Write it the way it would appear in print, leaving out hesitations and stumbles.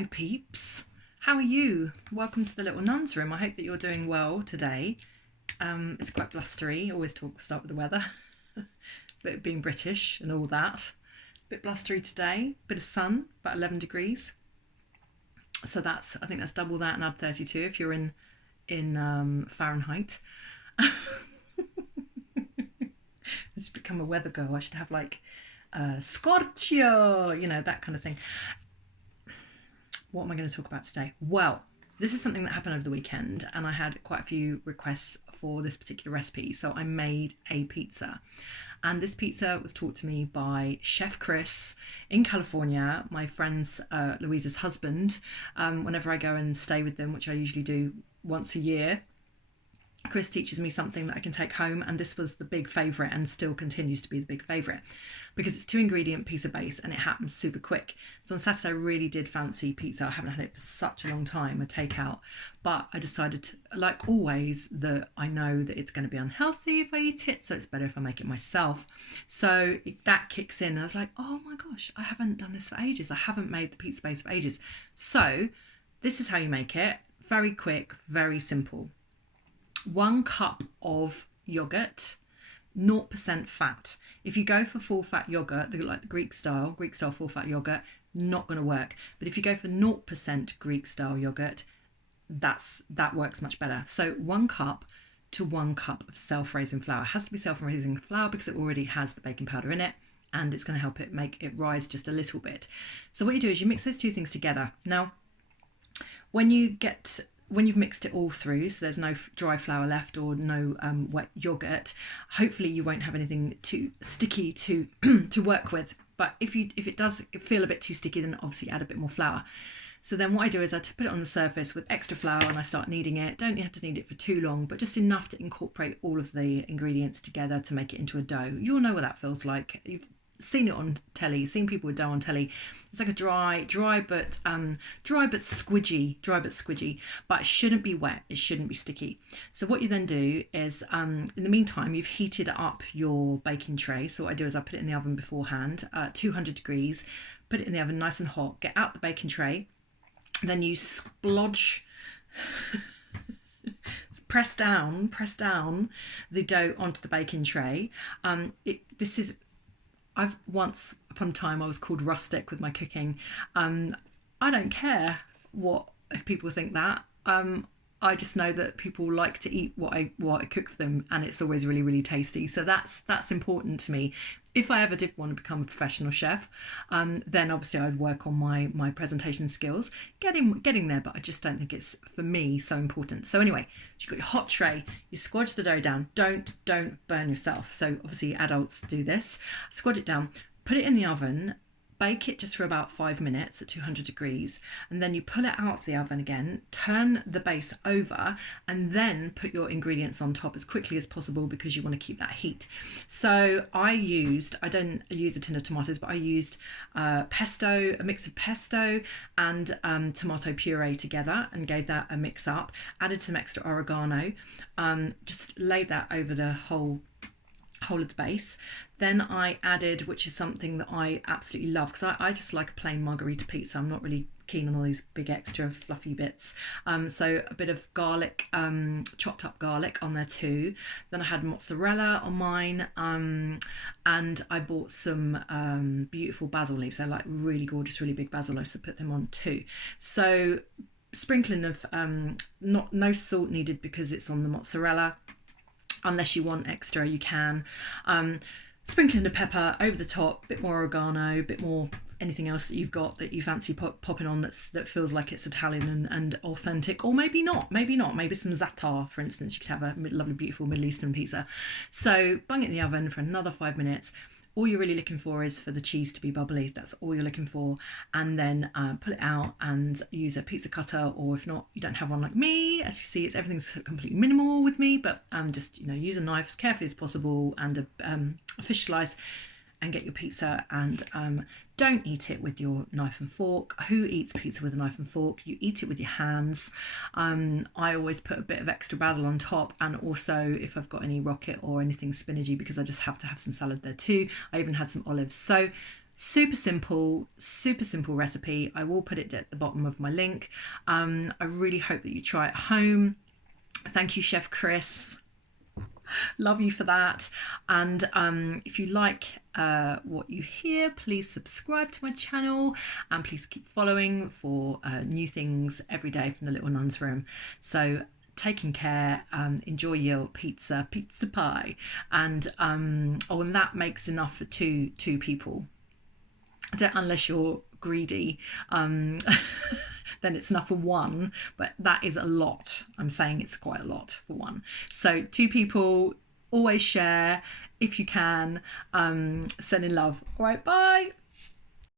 Hello peeps, how are you? Welcome to the Little Nun's room. I hope that you're doing well today. It's quite blustery, always start with the weather, but being British and all that. Bit blustery today, bit of sun, about 11 degrees. So I think that's double that and add 32 if you're in Fahrenheit. It's become a weather girl. I should have like Scorchio, that kind of thing. What am I going to talk about today? Well, this is something that happened over the weekend and I had quite a few requests for this particular recipe. So I made a pizza, and this pizza was taught to me by Chef Chris in California, my friend's Louisa's husband. Whenever I go and stay with them, which I usually do once a year, Chris teaches me something that I can take home, and this was the big favourite and still continues to be the big favourite because it's 2-ingredient pizza base and it happens super quick. So on Saturday I really did fancy pizza. I haven't had it for such a long time, a takeout, but I decided to, like always, that I know that it's going to be unhealthy if I eat it, so it's better if I make it myself. So that kicks in and I was like, oh my gosh, I haven't done this for ages. I haven't made the pizza base for ages. So this is how you make it. Very quick, very simple. 1 cup of yogurt, 0% fat. If you go for full fat yogurt, like the Greek style full fat yogurt, not going to work. But if you go for 0% Greek style yogurt, that works much better. So 1 cup to 1 cup of self-raising flour. It has to be self-raising flour because it already has the baking powder in it, and it's going to help it make it rise just a little bit. So what you do is you mix those two things together. Now, when you've mixed it all through, so there's no dry flour left or no wet yogurt, hopefully you won't have anything too sticky to to work with. But if it does feel a bit too sticky, then obviously add a bit more flour. So then what I do is I put it on the surface with extra flour and I start kneading it. Don't have to knead it for too long, but just enough to incorporate all of the ingredients together to make it into a dough. You'll know what that feels like. You've seen it on telly, seen people with dough on telly. It's like a dry but squidgy, but it shouldn't be wet, it shouldn't be sticky. So what you then do is in the meantime, you've heated up your baking tray. So what I do is I put it in the oven beforehand, 200 degrees, put it in the oven nice and hot, get out the baking tray, then you splodge press down the dough onto the baking tray. I've once upon a time I was called rustic with my cooking. I don't care if people think that. I just know that people like to eat what I cook for them, and it's always really, really tasty. So that's important to me. If I ever did want to become a professional chef, then obviously I'd work on my presentation skills, getting there, but I just don't think it's, for me, so important. So anyway, you've got your hot tray, you squodge the dough down, don't burn yourself. So obviously adults do this. Squodge it down, put it in the oven, bake it just for about 5 minutes at 200 degrees, and then you pull it out of the oven again, turn the base over, and then put your ingredients on top as quickly as possible because you want to keep that heat. So I don't use a tin of tomatoes, but I used pesto, a mix of pesto and tomato puree together, and gave that a mix up, added some extra oregano, just laid that over the whole of the base. Then I added, which is something that I absolutely love, because I just like a plain margherita pizza. I'm not really keen on all these big extra fluffy bits. So a bit of garlic, chopped up garlic on there too. Then I had mozzarella on mine, and I bought some beautiful basil leaves. They're like really gorgeous, really big basil leaves, so put them on too. So sprinkling of no salt needed because it's on the mozzarella. Unless you want extra, you can. Sprinkling of pepper over the top, bit more oregano, bit more anything else that you've got that you fancy popping on that feels like it's Italian and authentic, or maybe not. Maybe some za'atar, for instance. You could have a lovely, beautiful Middle Eastern pizza. So bung it in the oven for another 5 minutes. All you're really looking for is for the cheese to be bubbly. That's all you're looking for. And then pull it out and use a pizza cutter, or if not, you don't have one like me. As you see, everything's completely minimal with me, but just use a knife as carefully as possible and a fish slice, and get your pizza. And don't eat it with your knife and fork. Who eats pizza with a knife and fork? You eat it with your hands. I always put a bit of extra basil on top, and also if I've got any rocket or anything spinachy, because I just have to have some salad there too. I even had some olives. So Super simple recipe. I will put it at the bottom of my link. I really hope that you try it at home. Thank you, Chef Chris. Love you for that. And if you like what you hear, please subscribe to my channel and please keep following for new things every day from the Little Nun's Room. So taking care, enjoy your pizza pie, and and that makes enough for two people. Unless you're greedy, then it's enough for one, but that is a lot. I'm saying it's quite a lot for one. So 2 people, always share if you can. Sending love. All right, bye.